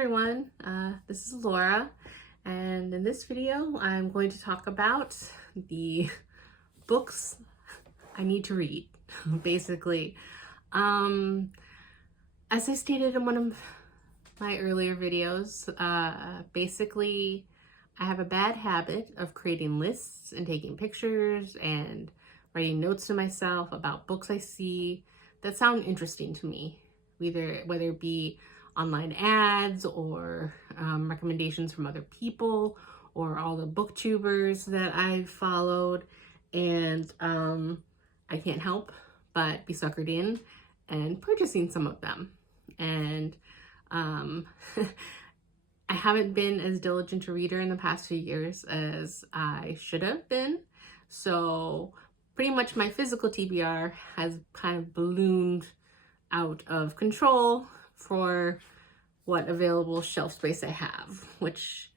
everyone, this is Laura, and in this video I'm going to talk about the books I need to read, basically. As I stated in one of my earlier videos, basically I have a bad habit of creating lists and taking pictures and writing notes to myself about books I see that sound interesting to me, whether it be online ads or recommendations from other people or all the booktubers that I've followed, and I can't help but be suckered in and purchasing some of them. And I haven't been as diligent a reader in the past few years as I should have been, so pretty much my physical TBR has kind of ballooned out of control for what available shelf space I have, which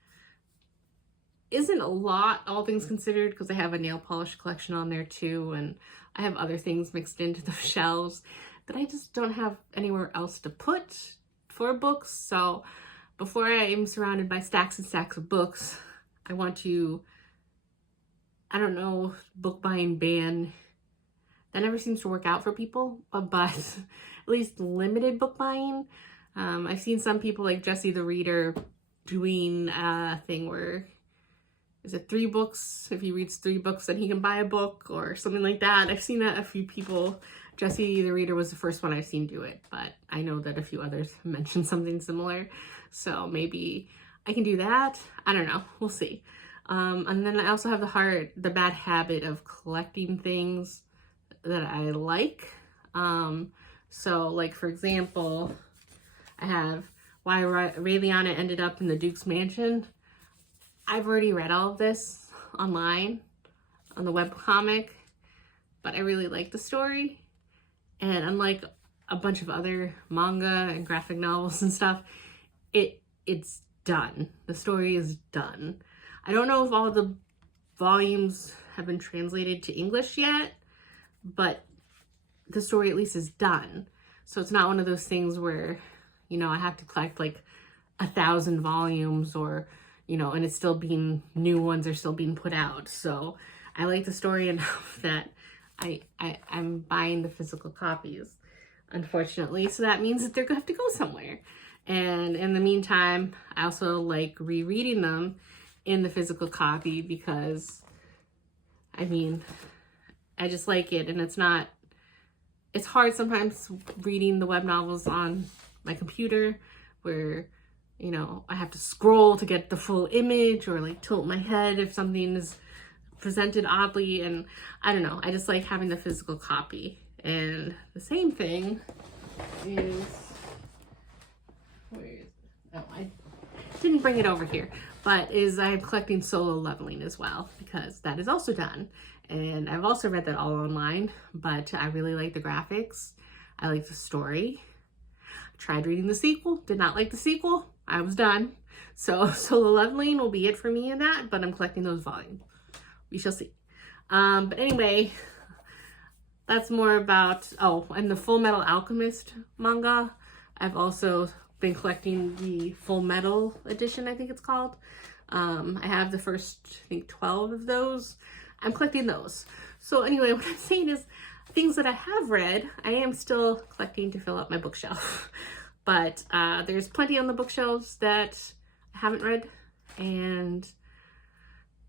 isn't a lot, all things considered, because I have a nail polish collection on there too, and I have other things mixed into the shelves that I just don't have anywhere else to put for books. So before I am surrounded by stacks and stacks of books, I want to, I don't know, book buying ban. That never seems to work out for people, but at least limited book buying. I've seen some people like Jesse the Reader doing a thing where, is it 3 books? If he reads 3 books, then he can buy a book or something like that. I've seen that a few people. Jesse the Reader was the first one I've seen do it, but I know that a few others mentioned something similar. So maybe I can do that. I don't know. We'll see. And then I also have the bad habit of collecting things that I like. So like, for example, I have Why Rayliana Ended Up in the Duke's Mansion. I've already read all of this online on the webcomic, but I really like the story. And unlike a bunch of other manga and graphic novels and stuff, it's done. The story is done. I don't know if all the volumes have been translated to English yet, but the story at least is done. So it's not one of those things where, you know, I have to collect like 1,000 volumes or, you know, and it's still being, new ones are still being put out. So I like the story enough that I'm buying the physical copies, unfortunately. So that means that they're going to have to go somewhere. And in the meantime, I also like rereading them in the physical copy because, I mean, I just like it. And it's hard sometimes reading the web novels on my computer where, you know, I have to scroll to get the full image or like tilt my head if something is presented oddly. And I don't know, I just like having the physical copy. And the same thing is, where is it? Oh, I didn't bring it over here, but I'm collecting Solo Leveling as well, because that is also done. And I've also read that all online, but I really like the graphics. I like the story. I tried reading the sequel, did not like the sequel. I was done. So Solo Leveling will be it for me in that, but I'm collecting those volumes. We shall see. But anyway, that's more about, oh, and the Full Metal Alchemist manga. I've also been collecting the Full Metal edition, I think it's called. I have the first, I think, 12 of those. I'm collecting those. So anyway, what I'm saying is things that I have read, I am still collecting to fill up my bookshelf. But there's plenty on the bookshelves that I haven't read. And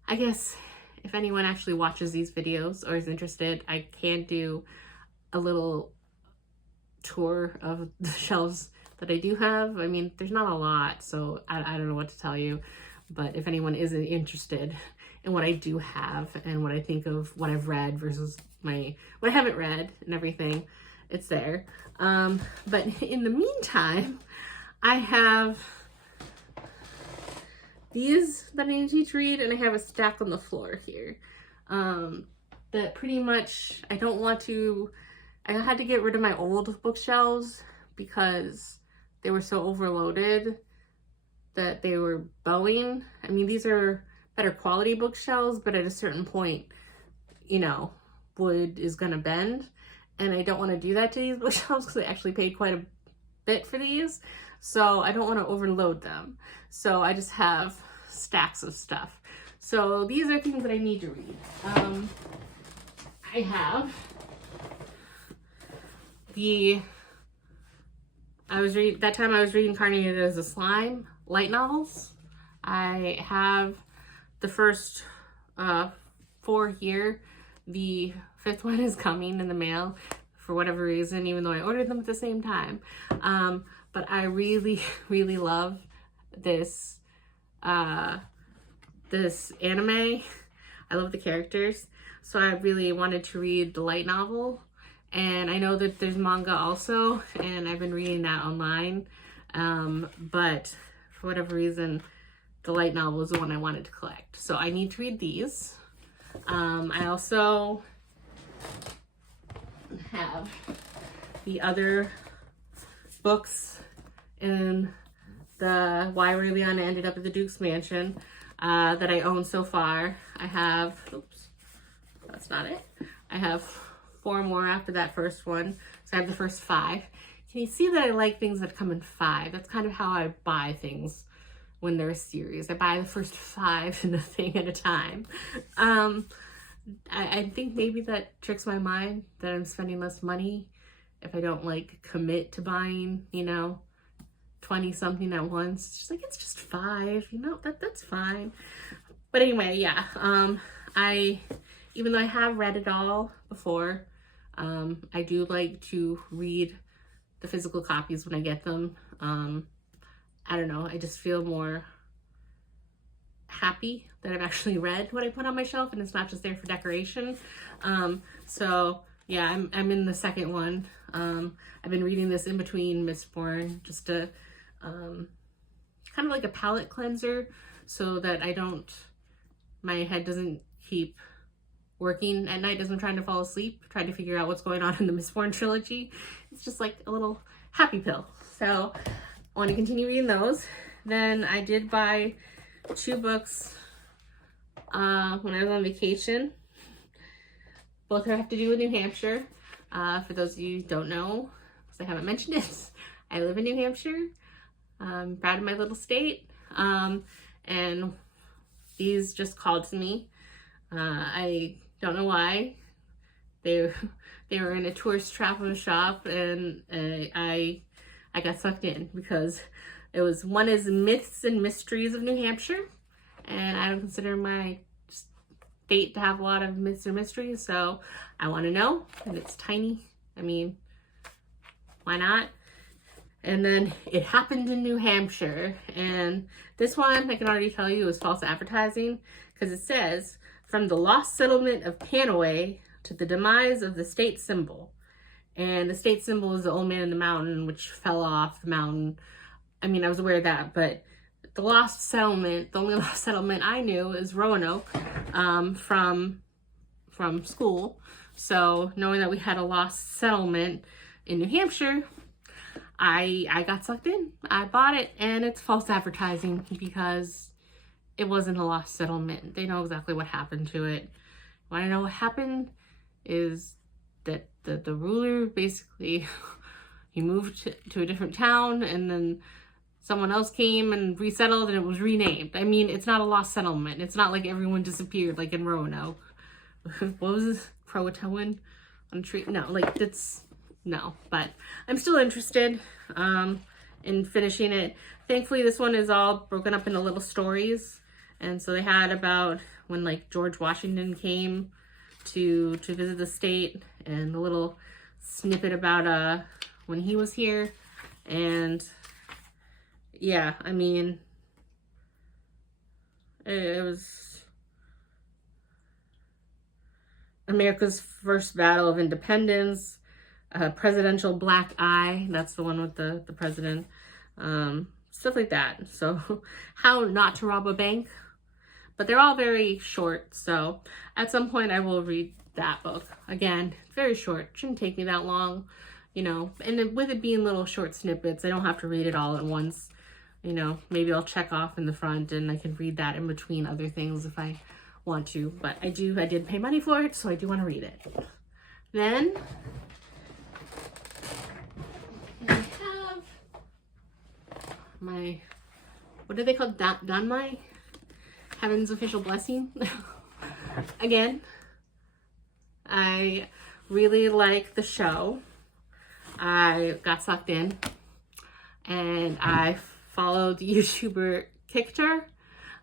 I guess if anyone actually watches these videos or is interested, I can do a little tour of the shelves that I do have. I mean, there's not a lot, so I don't know what to tell you. But if anyone is interested in what I do have and what I think of what I've read versus what I haven't read and everything, it's there. But in the meantime, I have these that I need to read, and I have a stack on the floor here. That pretty much, I had to get rid of my old bookshelves because they were so overloaded that they were bowing. I mean, these are better quality bookshelves, but at a certain point, you know, wood is gonna bend, and I don't want to do that to these bookshelves because I actually paid quite a fit for these, so I don't want to overload them. So I just have stacks of stuff. So these are things that I need to read. I have I was reading Carnated as a Slime light novels. I have the first 4 here. The 5th one is coming in the mail for whatever reason, even though I ordered them at the same time. But I really, really love this this anime. I love the characters. So I really wanted to read the light novel. And I know that there's manga also, and I've been reading that online. But for whatever reason, the light novel is the one I wanted to collect. So I need to read these. I also have the other books in the Why Liliana Ended Up at the Duke's Mansion that I own so far. I have, oops, that's not it. I have 4 more after that first one. So I have the first 5. Can you see that I like things that come in 5? That's kind of how I buy things when they're a series. I buy the first 5 in a thing at a time. I think maybe that tricks my mind that I'm spending less money if I don't like commit to buying, 20 something at once. It's just like, it's just 5, that's fine. But anyway, yeah, even though I have read it all before, I do like to read the physical copies when I get them. I don't know, I just feel more happy that I've actually read what I put on my shelf and it's not just there for decoration. So yeah, I'm in the second one. I've been reading this in between Mistborn, just to kind of like a palate cleanser, so that my head doesn't keep working at night as I'm trying to fall asleep, trying to figure out what's going on in the Mistborn trilogy. It's just like a little happy pill. So I want to continue reading those. Then I did buy 2 books when I was on vacation. Both have to do with New Hampshire. For those of you who don't know, because I haven't mentioned it, I live in New Hampshire. I'm proud of my little state. And these just called to me. I don't know why. They were in a tourist trap of a shop, and I got sucked in because one is Myths and Mysteries of New Hampshire, and I don't consider my state to have a lot of myths or mysteries, so I want to know, and it's tiny. I mean, why not? And then It Happened in New Hampshire, and this one I can already tell you is false advertising, because it says, from the lost settlement of Panaway to the demise of the state symbol. And the state symbol is the old man in the mountain, which fell off the mountain. I mean, I was aware of that, but the lost settlement, the only lost settlement I knew is Roanoke, from school. So knowing that we had a lost settlement in New Hampshire, I got sucked in. I bought it, and it's false advertising because it wasn't a lost settlement. They know exactly what happened to it. Want to know what happened? Is that the ruler basically, he moved to a different town, and then someone else came and resettled, and it was renamed. I mean, it's not a lost settlement. It's not like everyone disappeared like in Roanoke. What was this? Croatoan on a tree? No, like no. But I'm still interested in finishing it. Thankfully, this one is all broken up into little stories. And so they had about when like George Washington came to visit the state, and a little snippet about when he was here. And yeah, I mean, it was America's first battle of independence, presidential black eye, that's the one with the president, stuff like that. So how not to rob a bank. But they're all very short, so at some point I will read that book. Again, very short, shouldn't take me that long, and with it being little short snippets, I don't have to read it all at once. Maybe I'll check off in the front and I can read that in between other things if I want to. But I did pay money for it, so I do want to read it. Then I have what do they call Danmai? Heaven's official blessing. Again, I really like the show. I got sucked in, and I followed the YouTuber Kikter,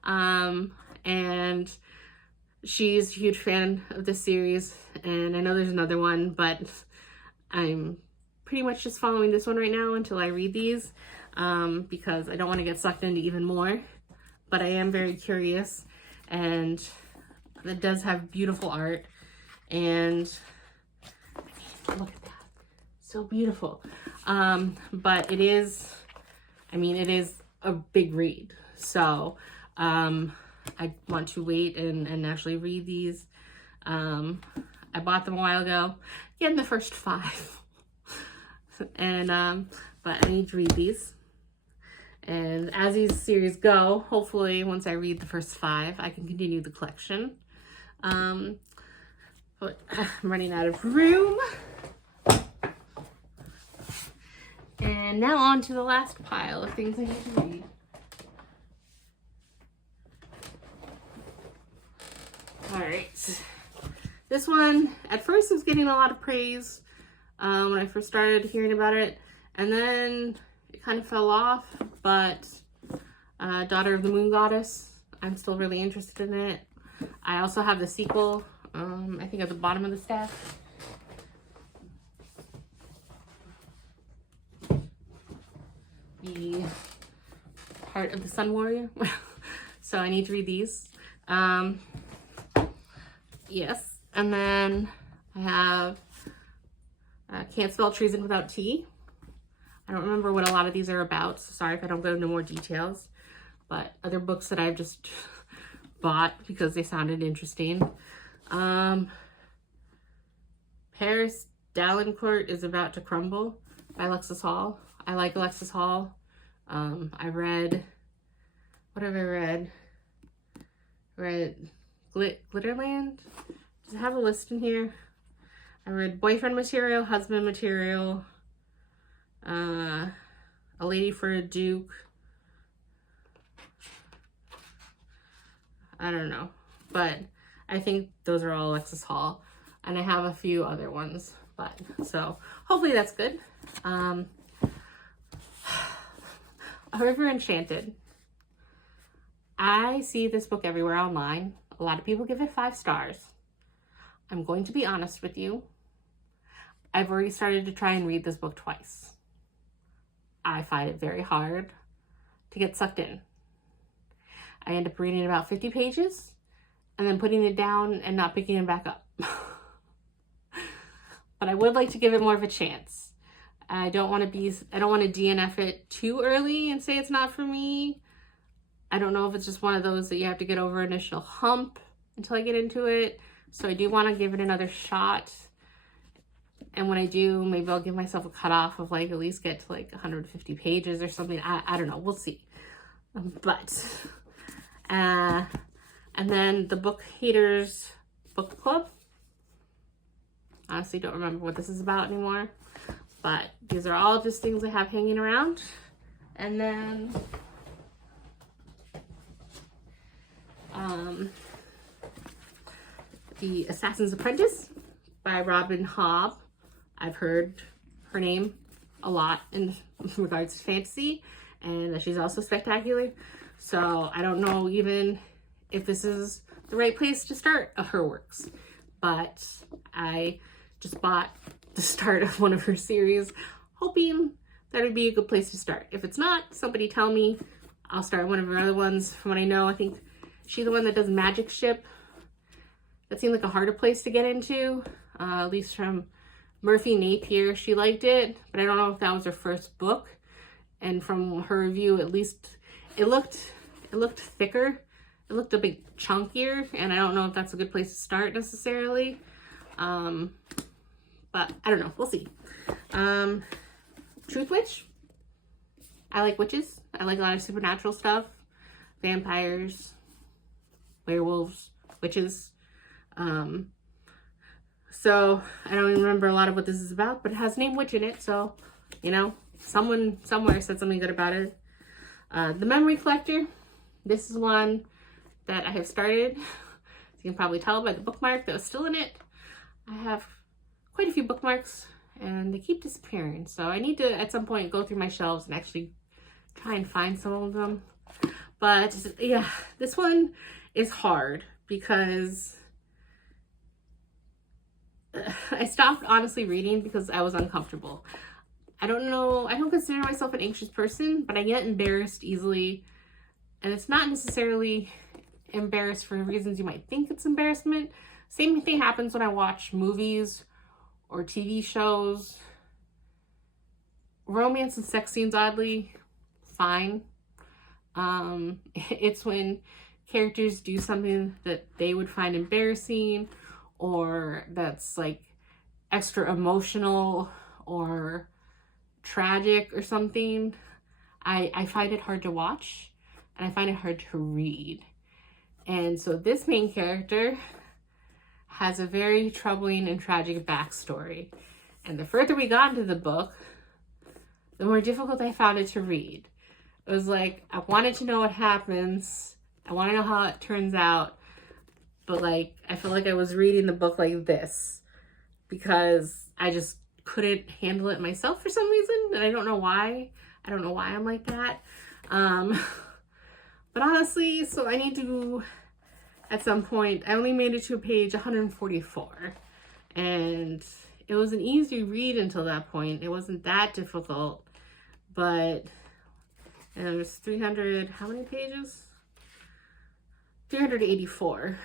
and she's a huge fan of this series, and I know there's another one, but I'm pretty much just following this one right now until I read these, because I don't want to get sucked into even more, but I am very curious, and it does have beautiful art, and look at that, so beautiful. But it is, I mean, it is a big read, so I want to wait and actually read these. I bought them a while ago, getting the first 5. And but I need to read these. And as these series go, hopefully once I read the first 5, I can continue the collection. But I'm running out of room. And now on to the last pile of things I need to read. All right, this one at first was getting a lot of praise when I first started hearing about it, and then it kind of fell off, but Daughter of the Moon Goddess, I'm still really interested in it. I also have the sequel, I think at the bottom of the stack. The Heart of the Sun Warrior. So I need to read these. Yes, and then I have Can't Spell Treason Without T. I don't remember what a lot of these are about, so sorry if I don't go into more details, but other books that I've just bought because they sounded interesting. Paris Dalincourt is About to Crumble by Alexis Hall. I like Alexis Hall. I read, what have I read? Glitterland? Does it have a list in here? I read Boyfriend Material, Husband Material, A Lady for a Duke. I don't know, but I think those are all Alexis Hall, and I have a few other ones, but so hopefully that's good. A River Enchanted. I see this book everywhere online. A lot of people give it 5 stars. I'm going to be honest with you. I've already started to try and read this book twice. I find it very hard to get sucked in. I end up reading about 50 pages and then putting it down and not picking it back up. But I would like to give it more of a chance. I don't want to DNF it too early and say it's not for me. I don't know if it's just one of those that you have to get over initial hump until I get into it. So I do want to give it another shot. And when I do, maybe I'll give myself a cutoff of like at least get to like 150 pages or something. I don't know. We'll see. But, and then the Book Haters Book Club. Honestly, don't remember what this is about anymore. But these are all just things I have hanging around. And then The Assassin's Apprentice by Robin Hobb. I've heard her name a lot in regards to fantasy, and she's also spectacular. So I don't know even if this is the right place to start her works, but I just bought the start of one of her series, hoping that would be a good place to start. If it's not, somebody tell me. I'll start one of her other ones. From what I know, I think she's the one that does Magic Ship. That seemed like a harder place to get into, at least from Murphy Napier. She liked it, but I don't know if that was her first book. And from her review, at least it looked thicker. It looked a bit chunkier, and I don't know if that's a good place to start necessarily. But I don't know. We'll see. Truth Witch. I like witches. I like a lot of supernatural stuff. Vampires, werewolves, witches. So I don't even remember a lot of what this is about, but it has name witch in it. So, you know, someone somewhere said something good about it. The Memory Collector. This is one that I have started. You can probably tell by the bookmark that was still in it. I have quite a few bookmarks and they keep disappearing. So I need to, at some point, go through my shelves and actually try and find some of them. But yeah, this one is hard because I stopped honestly reading because I was uncomfortable. I don't know, I don't consider myself an anxious person, but I get embarrassed easily. And it's not necessarily embarrassed for reasons you might think it's embarrassment. Same thing happens when I watch movies or TV shows. Romance and sex scenes, oddly, fine. It's when characters do something that they would find embarrassing or that's like extra emotional or tragic or something. I find it hard to watch and I find it hard to read. And so this main character has a very troubling and tragic backstory. And the further we got into the book, the more difficult I found it to read. It was like, I wanted to know what happens. I want to know how it turns out. But like, I felt like I was reading the book like this because I just couldn't handle it myself for some reason. And I don't know why. I don't know why I'm like that. But honestly, so I need to, at some point, I only made it to page 144. And it was an easy read until that point. It wasn't that difficult. But, and it was 300, how many pages? 384.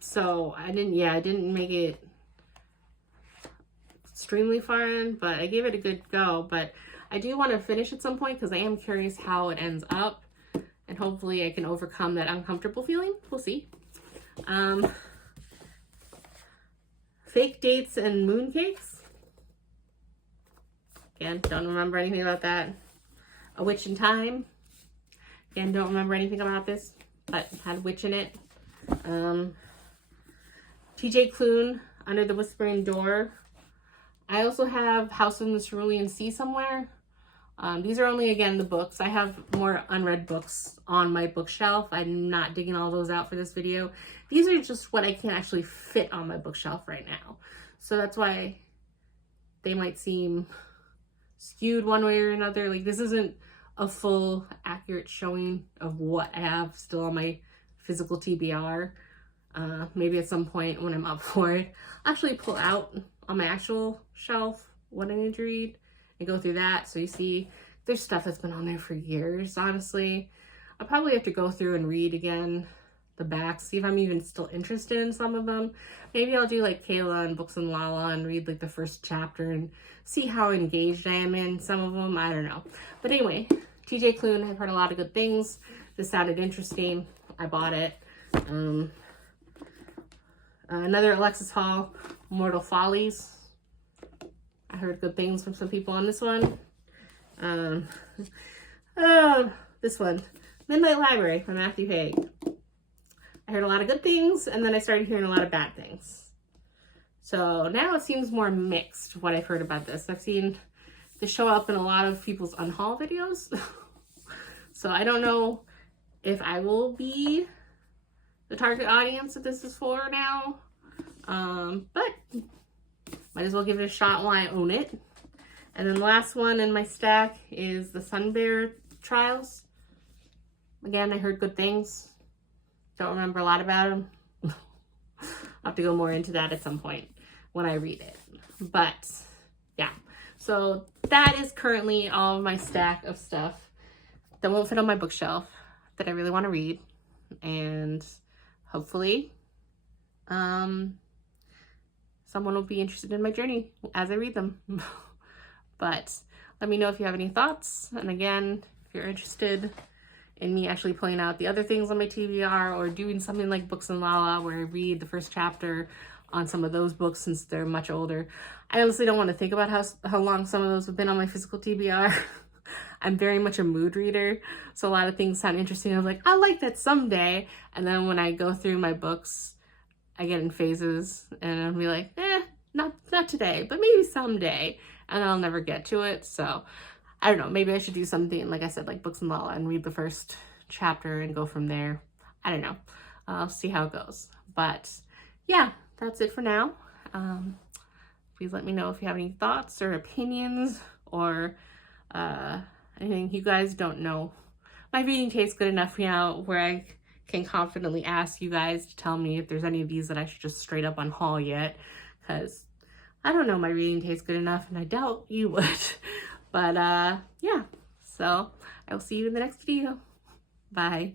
So I didn't make it extremely far in, but I gave it a good go. But I do want to finish at some point because I am curious how it ends up. And hopefully I can overcome that uncomfortable feeling. We'll see. Fake Dates and Mooncakes. Again, don't remember anything about that. A Witch in Time. Again, don't remember anything about this, but had a witch in it. TJ Klune, Under the Whispering Door. I also have House of the Cerulean Sea somewhere. These are only, again, the books. I have more unread books on my bookshelf. I'm not digging all those out for this video. These are just what I can actually fit on my bookshelf right now. So that's why they might seem skewed one way or another. Like, this isn't a full, accurate showing of what I have still on my physical TBR. Maybe at some point when I'm up for it, I'll actually pull out on my actual shelf what I need to read and go through that. So you see, there's stuff that's been on there for years, honestly. I'll probably have to go through and read again the back, see if I'm even still interested in some of them. Maybe I'll do like Kayla and Books and Lala and read like the first chapter and see how engaged I am in some of them. I don't know. But anyway, TJ Klune, I've heard a lot of good things. This sounded interesting. I bought it. Another Alexis Hall, Mortal Follies. I heard good things from some people on this one. This one, Midnight Library by Matthew Haig. I heard a lot of good things, and then I started hearing a lot of bad things. So now it seems more mixed, what I've heard about this. I've seen this show up in a lot of people's unhaul videos. So I don't know if I will be the target audience that this is for now. But might as well give it a shot while I own it. And then the last one in my stack is the Sun Bear Trials. Again, I heard good things. Don't remember a lot about them. I'll have to go more into that at some point when I read it. But yeah, so that is currently all of my stack of stuff that won't fit on my bookshelf that I really want to read. And hopefully, someone will be interested in my journey as I read them. But let me know if you have any thoughts. And again, if you're interested in me actually pulling out the other things on my TBR or doing something like Books and Lala where I read the first chapter on some of those books since they're much older. I honestly don't want to think about how long some of those have been on my physical TBR. I'm very much a mood reader, so a lot of things sound interesting. I'm like, I like that someday. And then when I go through my books, I get in phases and I'll be like, not today, but maybe someday. And I'll never get to it. So I don't know, maybe I should do something, like I said, like Books and Law and read the first chapter and go from there. I don't know. I'll see how it goes. But yeah, that's it for now. Please let me know if you have any thoughts or opinions or anything. You guys don't know. My reading taste good enough now where I can confidently ask you guys to tell me if there's any of these that I should just straight up unhaul yet. Because I don't know my reading taste good enough, and I doubt you would. But yeah, so I will see you in the next video. Bye.